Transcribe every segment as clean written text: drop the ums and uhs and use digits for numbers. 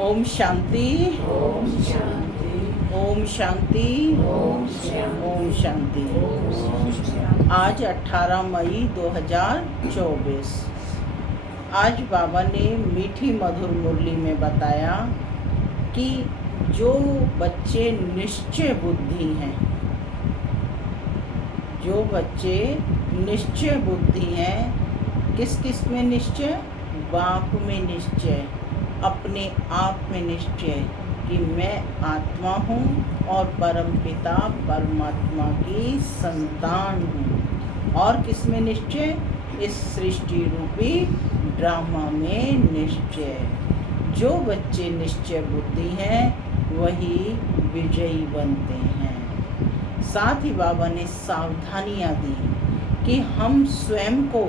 ओम शांति, ओम शांति, ओम शांति, ओम शांति, ओम शांति। ओम शांति। आज 18 मई 2024। आज बाबा ने मीठी मधुर मुरली में बताया कि जो बच्चे निश्चय बुद्धि हैं, जो बच्चे निश्चय बुद्धि हैं, किस किस में निश्चय? बाप में निश्चय, अपने आप में निश्चय कि मैं आत्मा हूँ और परमपिता परमात्मा की संतान हूँ। और किस में निश्चय? इस सृष्टि रूपी ड्रामा में निश्चय। जो बच्चे निश्चय बुद्धि हैं वही विजयी बनते हैं। साथ ही बाबा ने सावधानियाँ दी कि हम स्वयं को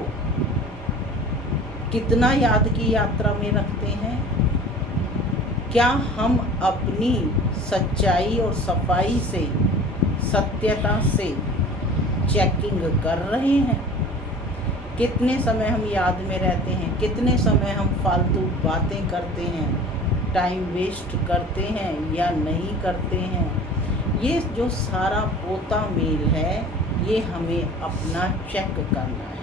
कितना याद की यात्रा में रखते हैं। क्या हम अपनी सच्चाई और सफाई से, सत्यता से चेकिंग कर रहे हैं? कितने समय हम याद में रहते हैं, कितने समय हम फालतू बातें करते हैं, टाइम वेस्ट करते हैं या नहीं करते हैं? ये जो सारा पोता मेल है, ये हमें अपना चेक करना है।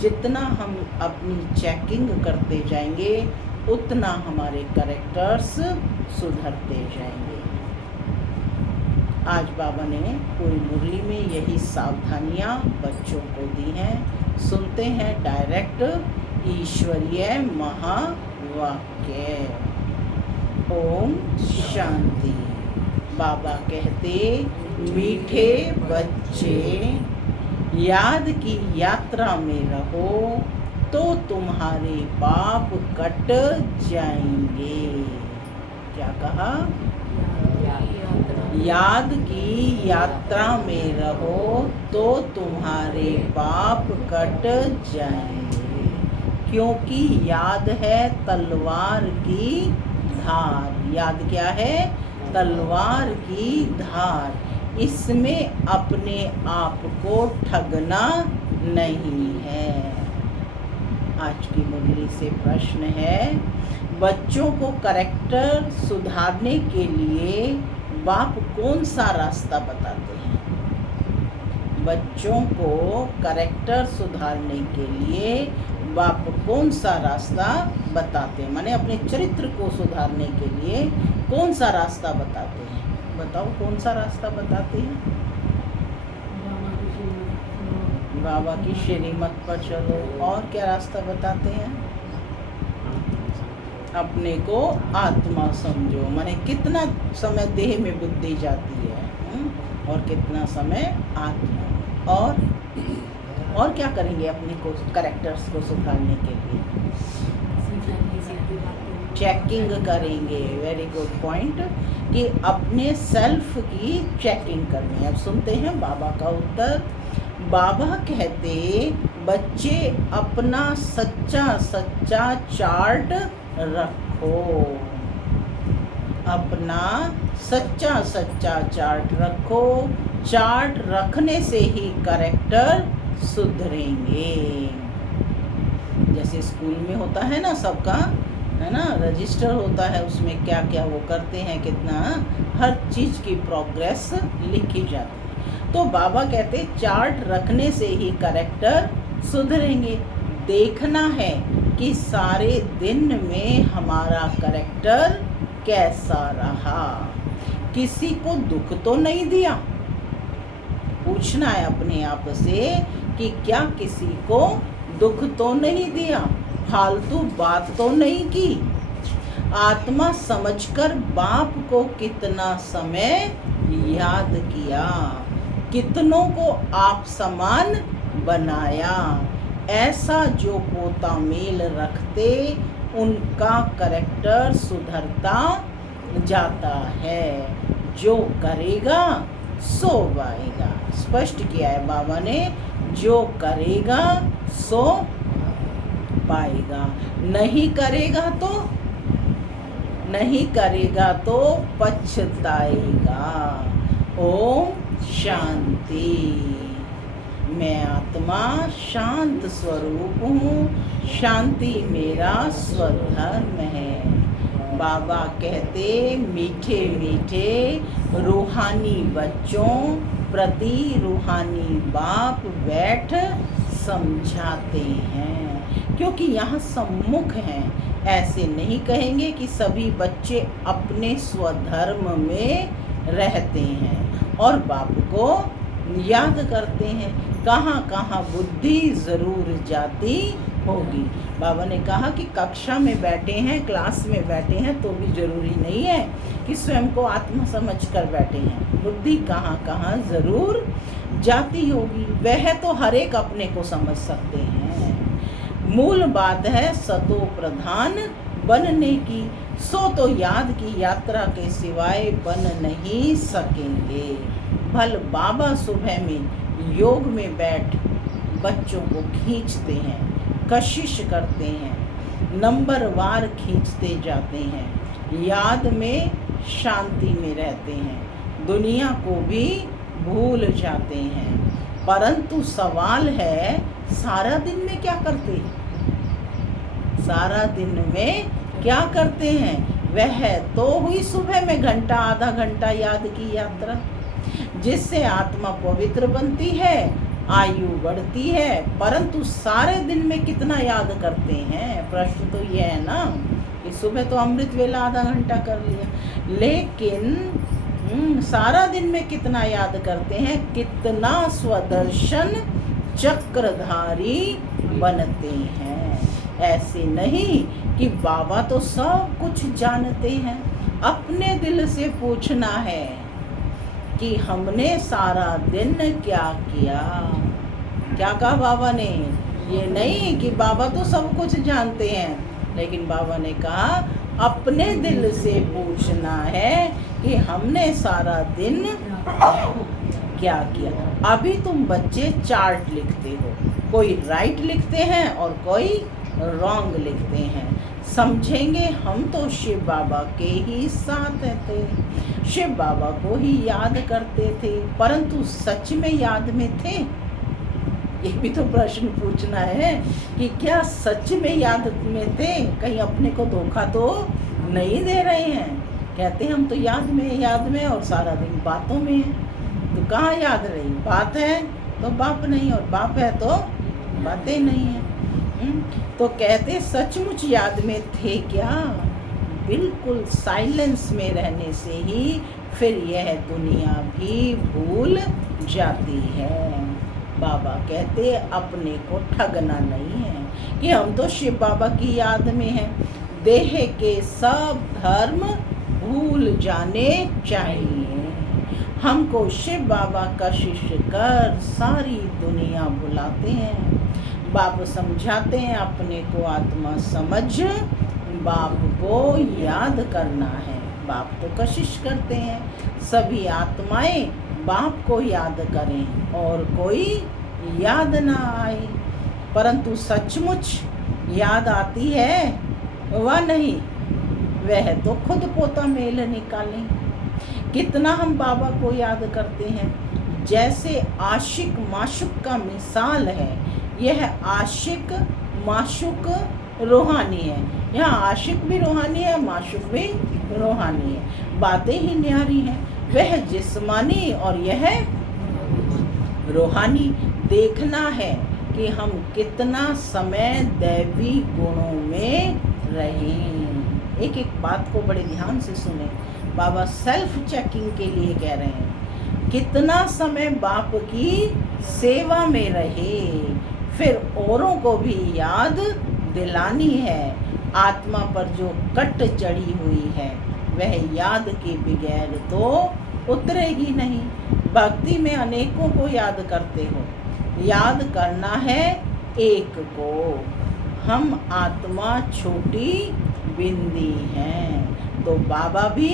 जितना हम अपनी चेकिंग करते जाएंगे उतना हमारे कैरेक्टर्स सुधरते जाएंगे। आज बाबा ने पूरी मुरली में यही सावधानियाँ बच्चों को दी हैं। सुनते हैं डायरेक्ट ईश्वरीय महावाक्य। ओम शांति। बाबा कहते, मीठे बच्चे, याद की यात्रा में रहो तो तुम्हारे पाप कट जाएंगे। क्या कहा? याद की यात्रा में रहो तो तुम्हारे पाप कट जाएंगे। क्योंकि याद है तलवार की धार। याद क्या है? तलवार की धार। इसमें अपने आप को ठगना नहीं है। आज की मुरली से प्रश्न है, बच्चों को कैरेक्टर सुधारने के लिए बाप कौन सा रास्ता बताते हैं? बच्चों को कैरेक्टर सुधारने के लिए बाप कौन सा रास्ता बताते हैं? माने अपने चरित्र को सुधारने के लिए कौन सा रास्ता बताते हैं? बताओ, कौन सा रास्ता बताते हैं? बाबा की श्रीमत पर चलो। और क्या रास्ता बताते हैं? अपने को आत्मा समझो। माने कितना समय देह में बुद्धि जाती है और कितना समय आत्मा। और क्या करेंगे अपने को कैरेक्टर्स को सुधारने के लिए? चेकिंग करेंगे। वेरी गुड पॉइंट कि अपने सेल्फ की चेकिंग करनी है। अब सुनते हैं बाबा का उत्तर। बाबा कहते, बच्चे अपना सच्चा सच्चा चार्ट रखो। अपना सच्चा सच्चा चार्ट रखो। चार्ट रखने से ही कैरेक्टर सुधरेंगे। जैसे स्कूल में होता है ना, सबका है ना, रजिस्टर होता है, उसमें क्या क्या वो करते हैं, कितना हर चीज़ की प्रोग्रेस लिखी जाती है। तो बाबा कहते, चार्ट रखने से ही कैरेक्टर सुधरेंगे। देखना है कि सारे दिन में हमारा कैरेक्टर कैसा रहा। किसी को दुख तो नहीं दिया? पूछना है अपने आप से कि क्या किसी को दुख तो नहीं दिया, फालतू बात तो नहीं की। आत्मा समझकर बाप को कितना समय याद किया, कितनों को आप समान बनाया। ऐसा जो पोता मेल रखते उनका कैरेक्टर सुधरता जाता है। जो करेगा सो पाएगा। स्पष्ट किया है बाबा ने, जो करेगा सो पाएगा। नहीं करेगा तो पछताएगा। ओम शांति। मैं आत्मा शांत स्वरूप हूँ। शांति मेरा स्वधर्म है। बाबा कहते मीठे मीठे रूहानी बच्चों प्रति रूहानी बाप बैठ समझाते हैं, क्योंकि यहाँ सम्मुख हैं। ऐसे नहीं कहेंगे कि सभी बच्चे अपने स्वधर्म में रहते हैं और बाप को याद करते हैं। कहाँ कहाँ बुद्धि ज़रूर जाती होगी। बाबा ने कहा कि कक्षा में बैठे हैं, क्लास में बैठे हैं, तो भी ज़रूरी नहीं है कि स्वयं को आत्मा समझ कर बैठे हैं। बुद्धि कहाँ कहाँ ज़रूर जाती होगी, वह तो हर एक अपने को समझ सकते हैं। मूल बात है सतो प्रधान बनने की, सो तो याद की यात्रा के सिवाय बन नहीं सकेंगे। भल बाबा सुबह में योग में बैठ बच्चों को खींचते हैं, कशिश करते हैं, नंबरवार खींचते जाते हैं, याद में शांति में रहते हैं, दुनिया को भी भूल जाते हैं। परंतु सवाल है सारा दिन में क्या करते हैं? सारा दिन में क्या करते हैं? वह तो हुई सुबह में घंटा आधा घंटा याद की यात्रा, जिससे आत्मा पवित्र बनती है, आयु बढ़ती है। परंतु सारे दिन में कितना याद करते हैं? प्रश्न तो यह है ना कि सुबह तो अमृत वेला आधा घंटा कर लिया, लेकिन सारा दिन में कितना याद करते हैं? कितना स्वदर्शन चक्रधारी बनते हैं। ऐसे नहीं कि बाबा तो सब कुछ जानते हैं। अपने दिल से पूछना है कि हमने सारा दिन क्या किया। क्या कहा बाबा ने? ये नहीं कि बाबा तो सब कुछ जानते हैं, लेकिन बाबा ने कहा अपने दिल से पूछना है कि हमने सारा दिन क्या किया। अभी तुम बच्चे चार्ट लिखते हो, कोई राइट लिखते हैं और कोई रॉन्ग लिखते हैं। समझेंगे हम तो शिव बाबा के ही साथ थे, शिव बाबा को ही याद करते थे, परंतु सच में याद में थे? ये भी तो प्रश्न पूछना है कि क्या सच में याद में थे? कहीं अपने को धोखा तो नहीं दे रहे हैं। कहते हैं हम तो याद में और सारा दिन बातों में है। तो कहाँ याद रही? बात है तो बाप नहीं, और बाप है तो बातें नहीं है। तो कहते सचमुच याद में थे क्या? बिल्कुल साइलेंस में रहने से ही फिर यह दुनिया भी भूल जाती है। बाबा कहते अपने को ठगना नहीं है कि हम तो शिव बाबा की याद में हैं। देह के सब धर्म भूल जाने चाहिए। हमको शिव बाबा का शिष्य कर सारी दुनिया बुलाते हैं। बाप समझाते हैं अपने को आत्मा समझ, बाप को याद करना है। बाप तो कशिश करते हैं सभी आत्माएं बाप को याद करें और कोई याद ना आए, परंतु सचमुच याद आती है वह नहीं, वह तो खुद पोता मेल निकालें। कितना हम बाबा को याद करते हैं। जैसे आशिक माशुक का मिसाल है, यह आशिक माशुक रूहानी है। यहाँ आशिक भी रूहानी है, माशुक भी रूहानी है। बातें ही न्यारी हैं। वह जिस्मानी और यह रूहानी। देखना है कि हम कितना समय दैवी गुणों में रहें। एक एक बात को बड़े ध्यान से सुने। बाबा सेल्फ चेकिंग के लिए कह रहे हैं। कितना समय बाप की सेवा में रहे, फिर औरों को भी याद दिलानी है। आत्मा पर जो कट चढ़ी हुई है वह याद के बगैर तो उतरेगी नहीं। भक्ति में अनेकों को याद करते हो, याद करना है एक को। हम आत्मा छोटी बिंदी हैं, तो बाबा भी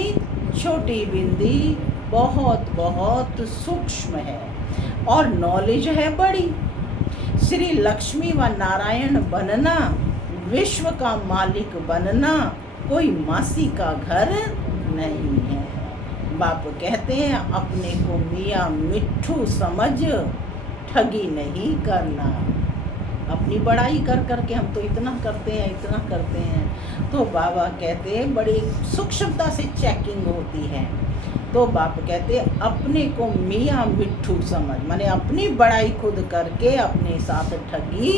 छोटी बिंदी बहुत बहुत सूक्ष्म है और नॉलेज है बड़ी। श्री लक्ष्मी व नारायण बनना, विश्व का मालिक बनना कोई मासी का घर नहीं है। बाप कहते हैं अपने को मियाँ मिट्ठू समझ, ठगी नहीं करना। अपनी बड़ाई कर करके हम तो इतना करते हैं, इतना करते हैं। तो बाबा कहते हैं बड़ी सूक्ष्मता से चेकिंग होती है। तो बाप कहते अपने को मियाँ मिट्ठू समझ, माने अपनी बड़ाई खुद करके अपने साथ ठगी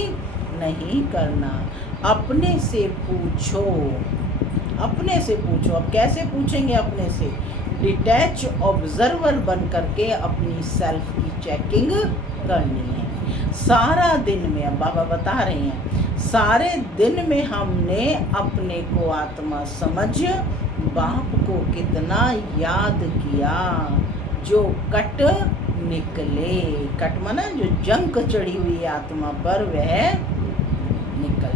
नहीं करना। अपने से पूछो, अपने से पूछो। अब कैसे पूछेंगे अपने से? डिटैच ऑब्जर्वर बन करके अपनी सेल्फ की चेकिंग करनी है। सारा दिन में, अब बाबा बता रहे हैं, सारे दिन में हमने अपने को आत्मा समझ बाप को कितना याद किया, जो कट निकले। कट माना जो जंक चढ़ी हुई आत्मा पर वह निकल।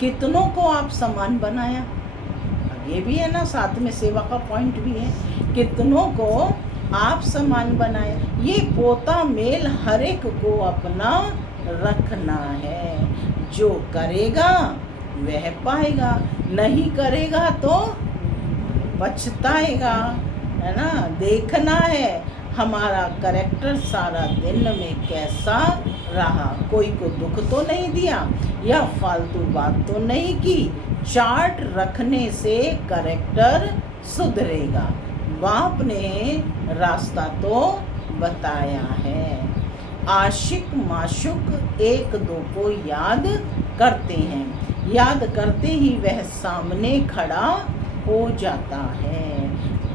कितनों को आप समान बनाया, अब ये भी है ना, साथ में सेवा का पॉइंट भी है। कितनों को आप समान बनाए। ये पोता मेल हर एक को अपना रखना है। जो करेगा वह पाएगा, नहीं करेगा तो पछताएगा, है ना। देखना है हमारा कैरेक्टर सारा दिन में कैसा रहा। कोई को दुख तो नहीं दिया या फालतू बात तो नहीं की। चार्ट रखने से कैरेक्टर सुधरेगा। बाप ने रास्ता तो बताया है। आशिक माशुक एक दो को याद करते हैं, याद करते ही वह सामने खड़ा हो जाता है।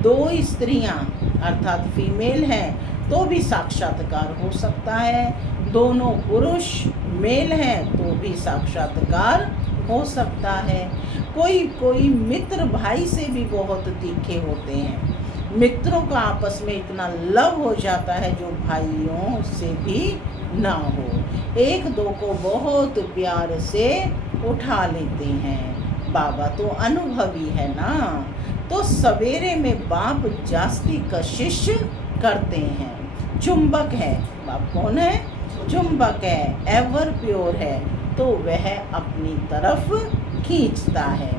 दो स्त्रियां अर्थात फीमेल हैं तो भी साक्षात्कार हो सकता है, दोनों पुरुष मेल हैं तो भी साक्षात्कार हो सकता है। कोई मित्र भाई से भी बहुत तीखे होते हैं। मित्रों का आपस में इतना लव हो जाता है जो भाइयों से भी ना हो। एक दो को बहुत प्यार से उठा लेते हैं। बाबा तो अनुभवी है ना, तो सवेरे में बाप जास्ती कशिश करते हैं। चुंबक है बाप, कौन है? चुंबक है, एवर प्योर है, तो वह अपनी तरफ खींचता है।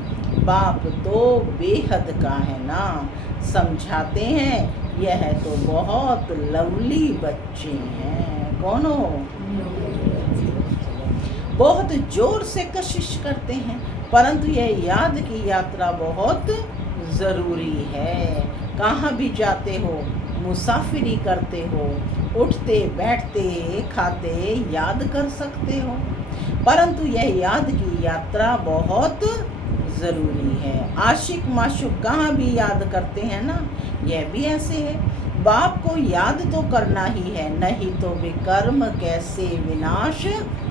बाप तो बेहद का है ना, समझाते हैं यह तो बहुत लवली बच्चे हैं। कौन हो? बहुत जोर से कशिश करते हैं, परंतु यह याद की यात्रा बहुत ज़रूरी है। कहाँ भी जाते हो, मुसाफिरी करते हो, उठते बैठते खाते याद कर सकते हो, परंतु यह याद की यात्रा बहुत ज़रूरी है। आशिक माशुक कहाँ भी याद करते हैं ना, यह भी ऐसे है। बाप को याद तो करना ही है, नहीं तो विकर्म कैसे विनाश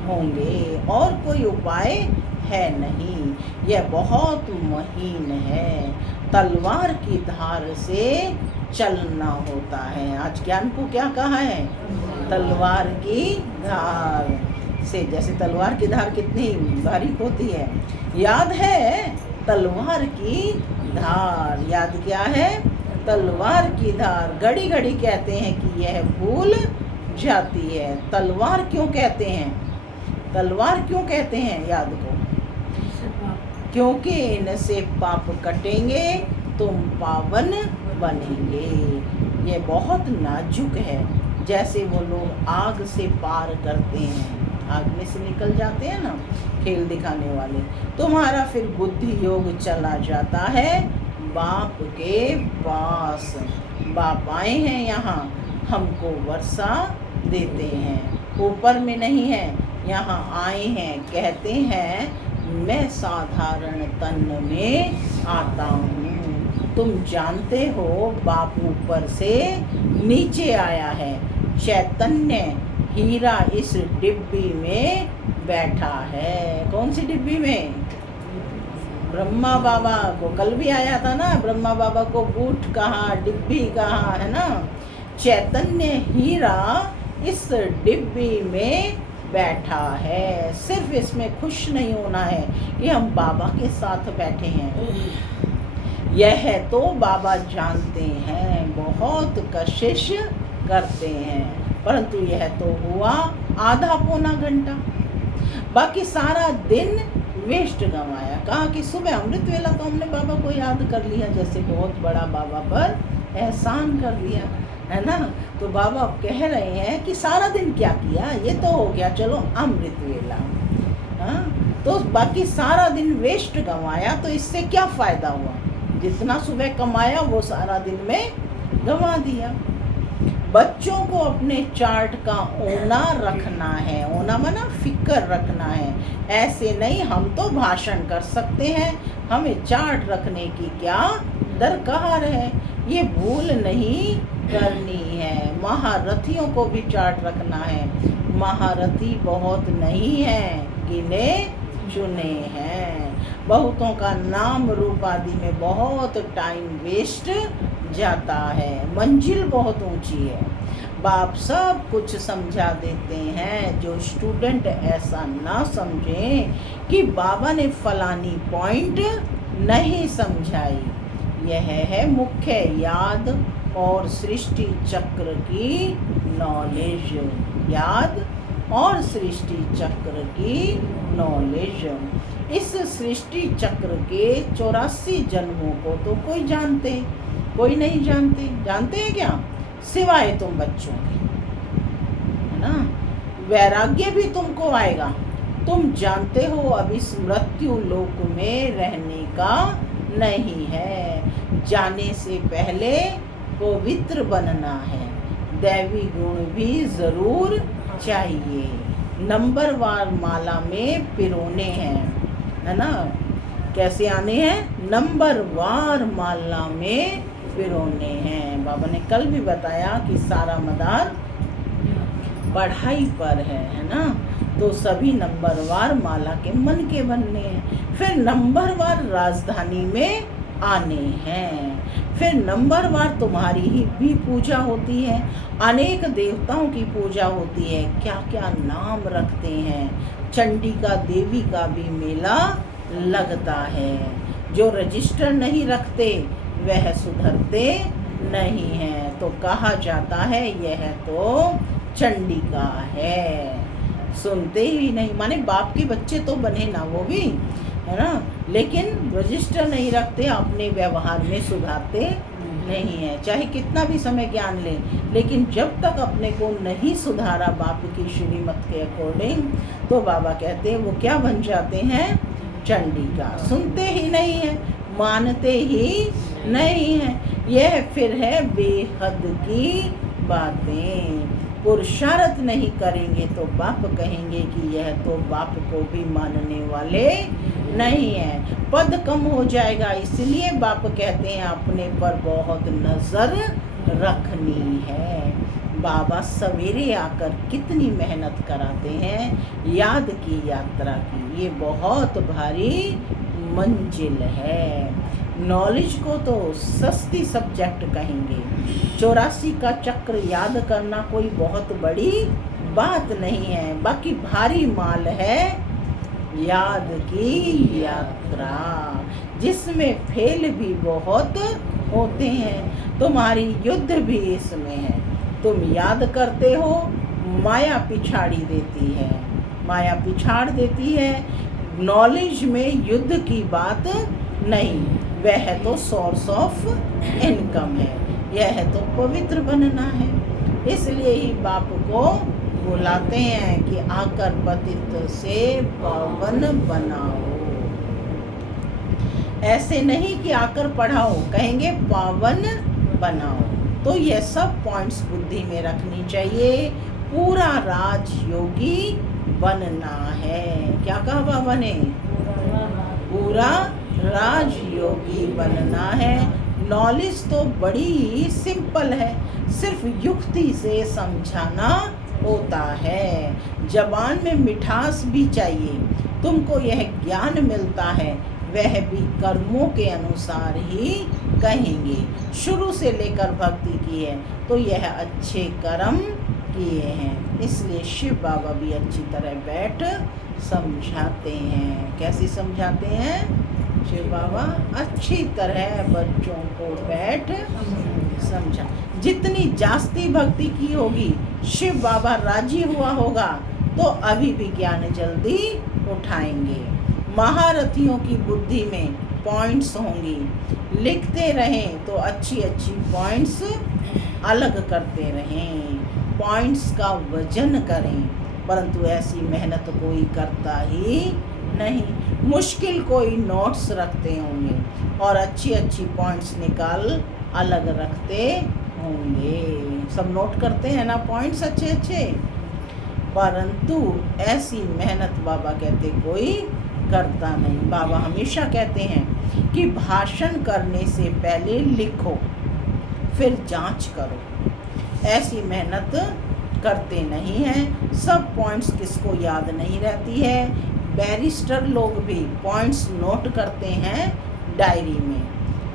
होंगे, और कोई उपाय है नहीं। यह बहुत महीन है, तलवार की धार से चलना होता है। आज ज्ञान को क्या कहा है? तलवार की धार से। जैसे तलवार की धार कितनी बारीक होती है, याद है तलवार की धार। याद क्या है? तलवार की धार। घड़ी घड़ी कहते हैं कि यह भूल जाती है। तलवार क्यों कहते हैं? तलवार क्यों कहते हैं याद को? क्योंकि इनसे पाप कटेंगे, तुम पावन बनेंगे। ये बहुत नाजुक है, जैसे वो लोग आग से पार करते हैं, आग में से निकल जाते हैं ना खेल दिखाने वाले। तुम्हारा फिर बुद्धि योग चला जाता है बाप के पास। बाप आए हैं यहाँ, हमको वर्षा देते हैं, ऊपर में नहीं है, यहाँ आए हैं। कहते हैं मैं साधारण तन में आता हूँ। तुम जानते हो बाप ऊपर से नीचे आया है। चैतन्य हीरा इस डिब्बी में बैठा है। कौन सी डिब्बी में? ब्रह्मा बाबा को कल भी आया था ना, ब्रह्मा बाबा को बूट कहाँ, डिब्बी कहाँ, है ना। चैतन्य हीरा इस डिब्बी में बैठा है। सिर्फ इसमें खुश नहीं होना है कि हम बाबा के साथ बैठे हैं, यह तो बाबा जानते हैं, बहुत कशिश करते हैं, परंतु यह तो हुआ आधा पौना घंटा, बाकी सारा दिन वेस्ट गंवाया। कहा कि सुबह अमृत वेला तो हमने बाबा को याद कर लिया, जैसे बहुत बड़ा बाबा पर एहसान कर दिया, है ना। तो बाबा कह रहे हैं कि सारा दिन क्या किया, ये तो हो गया, चलो अमृत वेला। हाँ, तो बाकी सारा दिन वेस्ट गंवाया, तो इससे क्या फ़ायदा हुआ? जितना सुबह कमाया वो सारा दिन में गंवा दिया। बच्चों को अपने चार्ट का ओना रखना है, ओना माना फिक्र रखना है। ऐसे नहीं हम तो भाषण कर सकते हैं, हमें चार्ट रखने की क्या दरकार है। ये भूल नहीं करनी है। महारथियों को भी चार्ट रखना है। महारथी बहुत नहीं है, गिने चुने हैं। बहुतों का नाम रूप आदि में बहुत टाइम वेस्ट जाता है। मंजिल बहुत ऊंची है। बाप सब कुछ समझा देते हैं। जो स्टूडेंट ऐसा ना समझें कि बाबा ने फलानी पॉइंट नहीं समझाई, यह है मुख्य याद और सृष्टि चक्र की नॉलेज। याद और सृष्टि चक्र की नॉलेज। इस सृष्टि चक्र के 84 जन्मों को तो कोई नहीं जानते हैं क्या? सिवाय तुम बच्चों के, है ना। वैराग्य भी तुमको आएगा। तुम जानते हो अब इस मृत्यु लोक में रहने का नहीं है। जाने से पहले पवित्र बनना है। दैवी गुण भी जरूर चाहिए। नंबरवार माला में पिरोने हैं, है ना। कैसे आने हैं? नंबरवार माला में पिरोने हैं। बाबा ने कल भी बताया कि सारा मदार पढ़ाई पर है ना। तो सभी नंबरवार माला के मन के बनने हैं। फिर नंबरवार राजधानी में आने हैं। फिर नंबरवार तुम्हारी ही भी पूजा होती है। अनेक देवताओं की पूजा होती है। क्या क्या नाम रखते हैं। चंडिका देवी का भी मेला लगता है। जो रजिस्टर नहीं रखते वह सुधरते नहीं हैं। तो कहा जाता है यह तो चंडिका है। सुनते ही नहीं, माने बाप के बच्चे तो बने ना वो भी, है ना, लेकिन रजिस्टर नहीं रखते, अपने व्यवहार में सुधारते नहीं है। चाहे कितना भी समय ज्ञान ले, लेकिन जब तक अपने को नहीं सुधारा बाप की श्रीमत के अकॉर्डिंग, तो बाबा कहते हैं वो क्या बन जाते हैं? चंडिका। सुनते ही नहीं है, मानते ही नहीं है। यह फिर है बेहद की बातें। पुरुषार्थ नहीं करेंगे तो बाप कहेंगे कि यह तो बाप को भी मानने वाले नहीं है। पद कम हो जाएगा, इसलिए बाप कहते हैं अपने पर बहुत नजर रखनी है। बाबा सवेरे आकर कितनी मेहनत कराते हैं याद की यात्रा की। ये बहुत भारी मंजिल है। नॉलेज को तो सस्ती सब्जेक्ट कहेंगे। 84 का चक्र याद करना कोई बहुत बड़ी बात नहीं है। बाकी भारी माल है याद की यात्रा, जिसमें फेल भी बहुत होते हैं। तुम्हारी युद्ध भी इसमें है। तुम याद करते हो, माया पिछाड़ी देती है, माया पिछाड़ देती है। नॉलेज में युद्ध की बात नहीं, वह तो सोर्स ऑफ इनकम है। यह तो पवित्र बनना है। इसलिए ही बाप को बुलाते हैं कि आकर पतित से पावन बनाओ। ऐसे नहीं कि आकर पढ़ाओ, कहेंगे पावन बनाओ। तो ये सब पॉइंट्स बुद्धि में रखनी चाहिए। पूरा राजयोगी बनना है। क्या कहा बाबा ने? पूरा राजयोगी बनना है। नॉलेज तो बड़ी ही सिंपल है, सिर्फ युक्ति से समझाना होता है। जबान में मिठास भी चाहिए। तुमको यह ज्ञान मिलता है, वह भी कर्मों के अनुसार ही कहेंगे। शुरू से लेकर भक्ति की है तो यह अच्छे कर्म किए हैं। इसलिए शिव बाबा भी अच्छी तरह बैठ समझाते हैं। कैसे समझाते हैं शिव बाबा? अच्छी तरह बच्चों को बैठ समझा। जितनी जास्ती भक्ति की होगी, शिव बाबा राजी हुआ होगा, तो अभी भी ज्ञान जल्दी उठाएंगे। महारथियों की बुद्धि में पॉइंट्स होंगी। लिखते रहें तो अच्छी अच्छी पॉइंट्स अलग करते रहें। पॉइंट्स का वजन करें। परंतु ऐसी मेहनत कोई करता ही नहीं। मुश्किल कोई नोट्स रखते होंगे और अच्छी अच्छी पॉइंट्स निकाल अलग रखते होंगे। सब नोट करते हैं ना पॉइंट्स अच्छे अच्छे, परंतु ऐसी मेहनत बाबा कहते कोई करता नहीं। बाबा हमेशा कहते हैं कि भाषण करने से पहले लिखो फिर जांच करो। ऐसी मेहनत करते नहीं हैं। सब पॉइंट्स किसको याद नहीं रहती है। बैरिस्टर लोग भी पॉइंट्स नोट करते हैं डायरी में।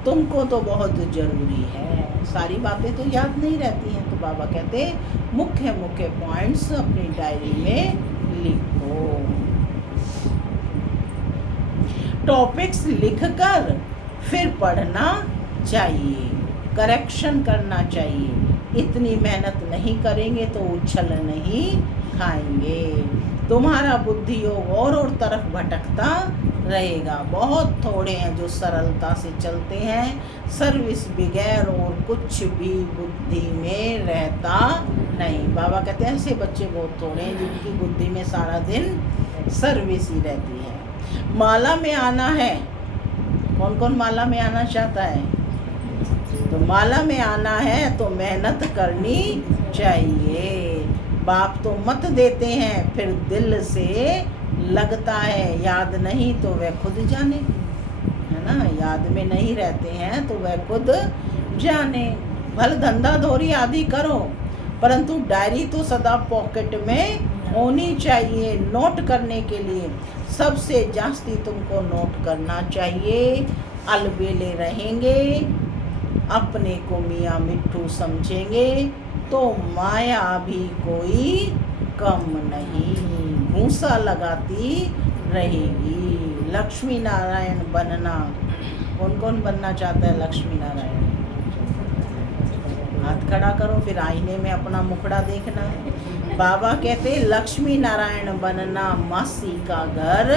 तुमको तो बहुत ज़रूरी है, सारी बातें तो याद नहीं रहती हैं। तो बाबा कहते मुख्य मुख्य पॉइंट्स अपनी डायरी में लिखो। टॉपिक्स लिखकर फिर पढ़ना चाहिए, करेक्शन करना चाहिए। इतनी मेहनत नहीं करेंगे तो उछल नहीं खाएंगे। तुम्हारा बुद्धि योग और तरफ भटकता रहेगा। बहुत थोड़े हैं जो सरलता से चलते हैं। सर्विस बगैर और कुछ भी बुद्धि में रहता नहीं। बाबा कहते हैं ऐसे बच्चे बहुत थोड़े हैं जिनकी बुद्धि में सारा दिन सर्विस ही रहती है। माला में आना है, कौन कौन माला में आना चाहता है? तो माला में आना है तो मेहनत करनी चाहिए। बाप तो मत देते हैं, फिर दिल से लगता है, याद नहीं तो वह खुद जाने, है ना। याद में नहीं रहते हैं तो वह खुद जाने। भले धंधा धोरी आदि करो, परंतु डायरी तो सदा पॉकेट में होनी चाहिए नोट करने के लिए। सबसे जास्ती तुमको नोट करना चाहिए। अलबेले रहेंगे, अपने को मियाँ मिट्ठू समझेंगे तो माया भी कोई कम नहीं भूसा लगाती रहेगी। लक्ष्मी नारायण बनना, कौन कौन बनना चाहता है लक्ष्मी नारायण? हाथ खड़ा करो, फिर आईने में अपना मुखड़ा देखना। बाबा कहते लक्ष्मी नारायण बनना मासी का घर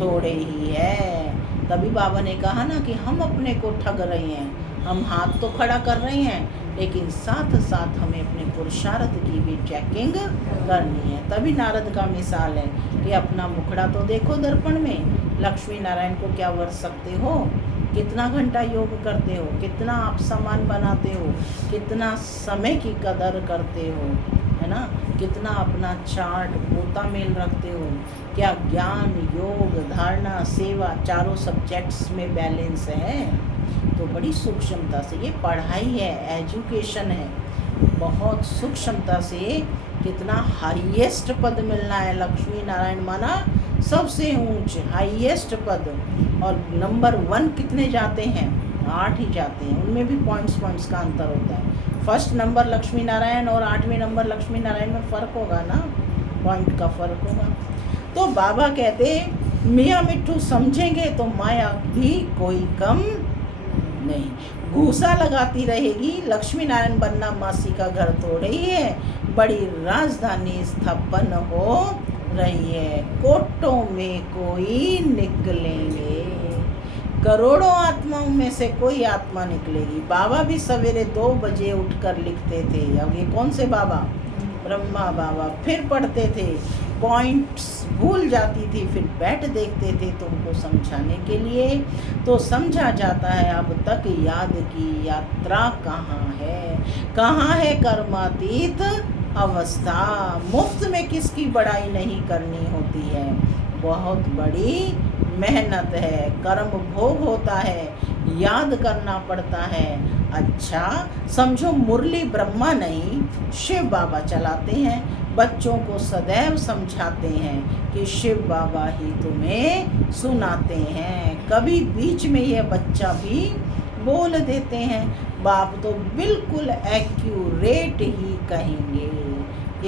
थोड़े ही है। तभी बाबा ने कहा ना कि हम अपने को ठग रहे हैं। हम हाथ तो खड़ा कर रहे हैं, लेकिन साथ साथ हमें अपने पुरुषार्थ की भी चेकिंग करनी है। तभी नारद का मिसाल है कि अपना मुखड़ा तो देखो दर्पण में। लक्ष्मी नारायण को क्या वर्ष सकते हो? कितना घंटा योग करते हो? कितना आप सामान बनाते हो? कितना समय की कदर करते हो, है ना। कितना अपना चार्ट पोता मेल रखते हो। क्या ज्ञान योग धारणा सेवा चारों सब्जेक्ट्स में बैलेंस है? तो बड़ी सूक्ष्मता से ये पढ़ाई है, एजुकेशन है। बहुत सूक्ष्मता से कितना हाईएस्ट पद मिलना है। लक्ष्मी नारायण माना सबसे ऊंच हाईएस्ट पद। और नंबर 1 कितने जाते हैं? 8 ही जाते हैं। उनमें भी पॉइंट्स का अंतर होता है। फर्स्ट नंबर लक्ष्मी नारायण और 8वें नंबर लक्ष्मी नारायण में फ़र्क होगा ना, पॉइंट का फ़र्क होगा। तो बाबा कहते मियाँ मिट्ठू समझेंगे तो माया भी कोई कम नहीं। घूसा लगाती रहेगी। लक्ष्मी नारायण बनना मासी का घर थोड़े ही है, बड़ी राजधानी स्थापन हो रही है। कोटों में कोई निकलेंगे, करोड़ों आत्माओं में से कोई आत्मा निकलेगी। बाबा भी सवेरे 2 बजे उठकर लिखते थे। अब ये कौन से बाबा? ब्रह्मा बाबा। फिर पढ़ते थे, पॉइंट्स भूल जाती थी, फिर बैठ देखते थे तुमको समझाने के लिए। तो समझा जाता है अब तक याद की यात्रा कहाँ है कर्मातीत अवस्था। मुफ्त में किसकी बड़ाई नहीं करनी होती है, बहुत बड़ी मेहनत है। कर्म भोग होता है, याद करना पड़ता है। अच्छा समझो मुरली ब्रह्मा नहीं शिव बाबा चलाते हैं। बच्चों को सदैव समझाते हैं कि शिव बाबा ही तुम्हें सुनाते हैं। कभी बीच में यह बच्चा भी बोल देते हैं, बाप तो बिल्कुल एक्यूरेट ही कहेंगे।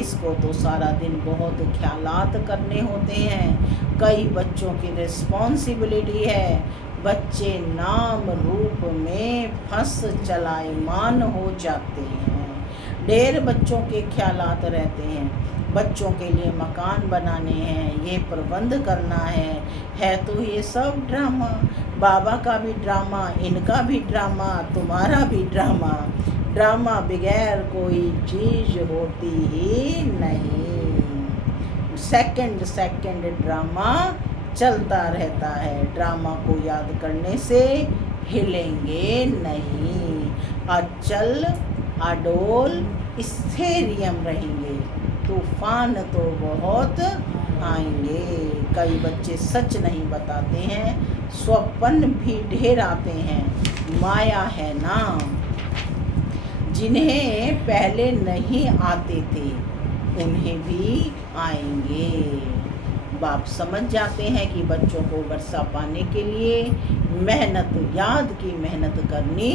इसको तो सारा दिन बहुत ख्यालात करने होते हैं। कई बच्चों की रिस्पॉन्सिबिलिटी है। बच्चे नाम रूप में फंस चलायमान हो जाते हैं। ढेर बच्चों के ख्यालात रहते हैं। बच्चों के लिए मकान बनाने हैं, ये प्रबंध करना है तो ये सब ड्रामा। बाबा का भी ड्रामा, इनका भी ड्रामा, तुम्हारा भी ड्रामा। ड्रामा बगैर कोई चीज़ होती ही नहीं। सेकंड सेकंड ड्रामा चलता रहता है। ड्रामा को याद करने से हिलेंगे नहीं, अचल अडोल स्थैर्यम रहेंगे। तूफान तो बहुत आएंगे। कई बच्चे सच नहीं बताते हैं, स्वप्न भी ढेर आते हैं। माया है ना, जिन्हें पहले नहीं आते थे उन्हें भी आएंगे। बाप समझ जाते हैं कि बच्चों को वर्षा पाने के लिए मेहनत, याद की मेहनत करनी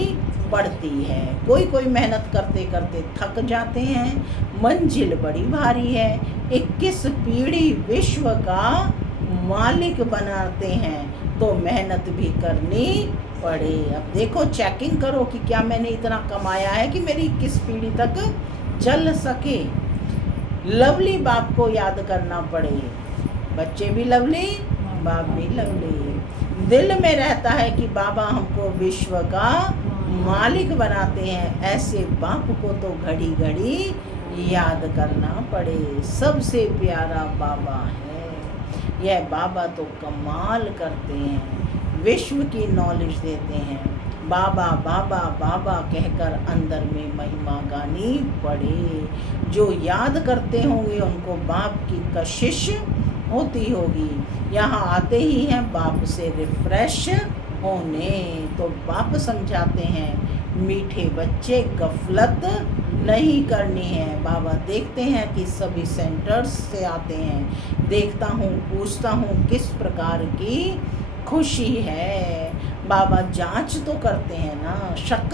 पड़ती है। कोई कोई मेहनत करते करते थक जाते हैं। मंजिल बड़ी भारी है, 21 पीढ़ी विश्व का मालिक बनाते हैं, तो मेहनत भी करनी पड़े। अब देखो, चेकिंग करो कि क्या मैंने इतना कमाया है कि मेरी 21 पीढ़ी तक चल सके। लवली बाप को याद करना पड़े। बच्चे भी लवली, बाप भी लवली। दिल में रहता है कि बाबा हमको विश्व का मालिक बनाते हैं। ऐसे बाप को तो घड़ी घड़ी याद करना पड़े। सबसे प्यारा बाबा है। यह बाबा तो कमाल करते हैं, विश्व की नॉलेज देते हैं। बाबा बाबा बाबा कहकर अंदर में महिमा गानी पड़े। जो याद करते होंगे उनको बाप की कशिश होती होगी। यहाँ आते ही हैं बाप से रिफ्रेश होने, तो बाप समझाते हैं मीठे बच्चे गफलत नहीं करनी है। बाबा देखते हैं कि सभी सेंटर्स से आते हैं। देखता हूँ, पूछता हूँ किस प्रकार की खुशी है। बाबा जांच तो करते हैं ना, शक्कर